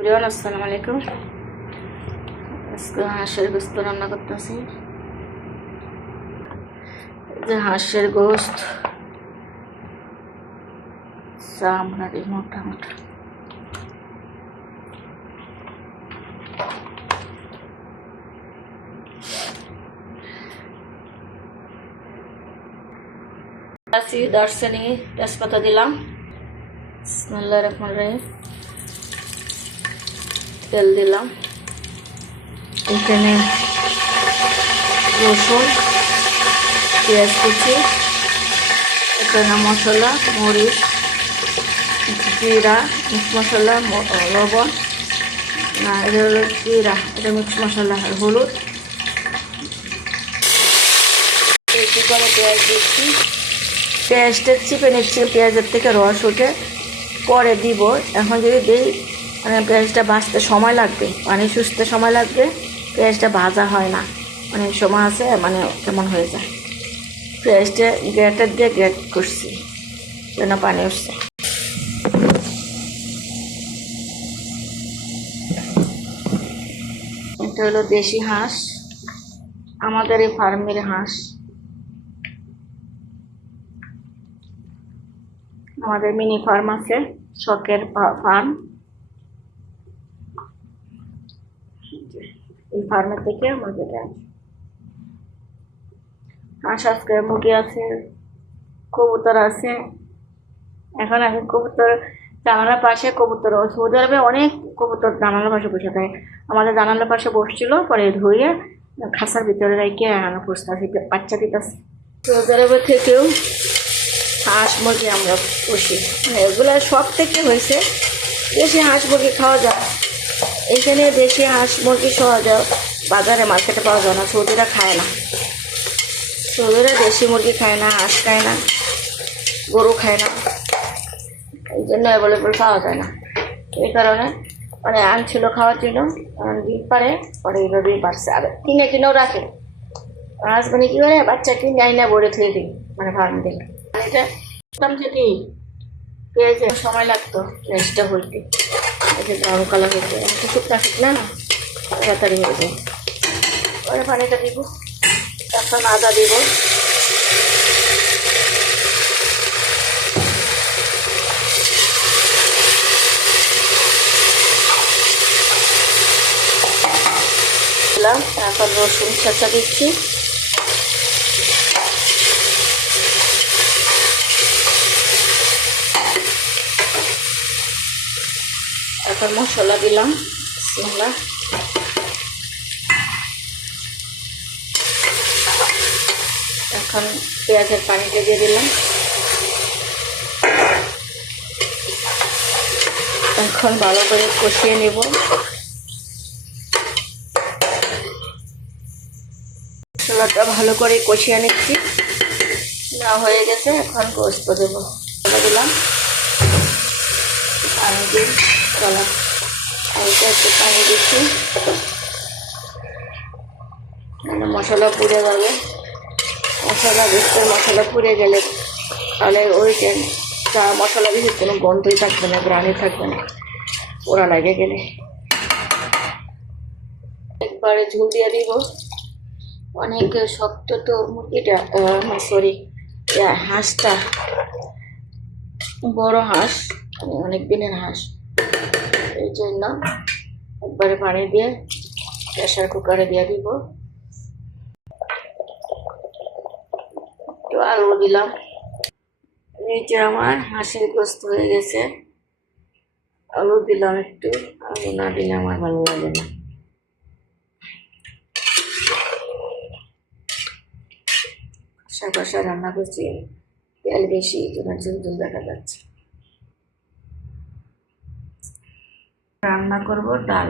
Everyone আসসালামু আলাইকুম। আজকে হাঁসের গোস্ত রান্না করতেছি। যে হাঁসের গোস্ত চামড়াটি মোটা মোটা, দারচিনি তেজপাতা দিলাম। বিসমিল্লাহির রহমানির রহিম। তেল দিলাম, এখানে রসুন, পেঁয়াজ কুচি, এখানে মশলা, মরিচ, জিরা, মিক্স মশলা, লবণ, না এটা হলো জিরা, এটা মিক্স মশলা, হলুদ, বেশি করে পেঁয়াজ দিচ্ছি। পেঁয়াজটা চিপে নিচ্ছি, পেঁয়াজের থেকে রস উঠে পরে দিব। এখন যদি দিই মানে পেঁয়াজটা ভাজতে সময় লাগবে, পানি শুষতে সময় লাগবে, পেঁয়াজটা ভাজা হয় না, অনেক সময় আছে মানে কেমন হয়ে যায়। পেঁয়াজটা গ্রেটার দিয়ে গ্রেট করছি, যেন পানি উঠছে। এটা হলো দেশি হাঁস, আমাদের এই ফার্মের হাঁস। আমাদের মিনি ফার্ম আছে, শখের ফার্ম। এই ফার্মের থেকে মুরগিটা হাঁস আজকে মুরগি আছে, কবুতর আছে। এখন আমি কবুতর জানালার পাশে কবুতর, সৌদি আরবে অনেক কবুতর জানালার পাশে বসে থাকে। আমাদের জানালার পাশে বসছিল, পরে ধুয়ে খাঁচার ভিতরে রেখে পুষতে বাচ্চা দিতেছে। সৌদি আরবে থেকেও হাঁস মুরগি আমরা পুষি, এগুলো সব থেকে হয়েছে দেশি হাঁস মুরগি খাওয়া যায়। এখানে দেশি হাঁস মুরগি খাওয়া যায়, বাজারে মার্কেটে পাওয়া যায় না। সৌদিরা খায় না, সৌদিরা দেশি মুরগি খায় না, হাঁস খায় না, গরু খায় না, এই জন্য অ্যাভেলেবল পাওয়া যায় না। এই কারণে মানে আনছিল খাওয়ার জন্য, দিন পারে পরে এইভাবেই বাড়ছে। আর কিনেও রাখে। হাজবেন্ডে কী করে বাচ্চা কিনে আইনা বড়ে থুয়ে দিই, মানে ফার্ম দিলে। এটা দাম যদি পেঁয়াজে সময় লাগতো পেঁয়াজটা বলতে, এটা ব্রাউন কালার হয়েছে, একটু শুকনা না তাড়াতাড়ি হয়ে যায়। পরে পানিটা দিব, এখন আদা দিব, এখন রসুন ছেঁচা দিচ্ছি। এখন মশলা দিলাম, বিসমিল্লাহ। এখন পেঁয়াজের পানিটা দিয়ে দিলাম। এখন ভালো করে কষিয়ে নেব। মশলাটা ভালো করে কষিয়ে নিচ্ছি, না হয়ে গেছে। এখন গোস্ত দেবো, দিলাম পানি দিয়ে চলা, হালকা একটু পানি দিচ্ছি, মশলা পুড়ে যাবে। গোস্তের মশলা পুড়ে গেলে তাহলে ওই চা মশলা দিয়ে কোনো গন্ধই থাকবে না, গ্রানি থাকবে না, পোড়া লাগে গেলে। একবারে ঝুল দিয়ে দিব। অনেক শক্ত তো মুরগিটা, সরি হাঁসটা, বড় হাঁস, অনেক দিনের হাঁস, এই জন্য একবারে পানি দিয়ে প্রেশার কুকারে দিয়ে দিব। একটু আলু দিলাম। এই যে আমার হাঁসের গোস্ত হয়ে গেছে। আলু দিলাম একটু, আলু না দিলে আমার ভালো লাগে না। কষা কষা রান্না করছি, তেল বেশি, ঝুল ঝুল দেখা যাচ্ছে। রান্না করব ডাল।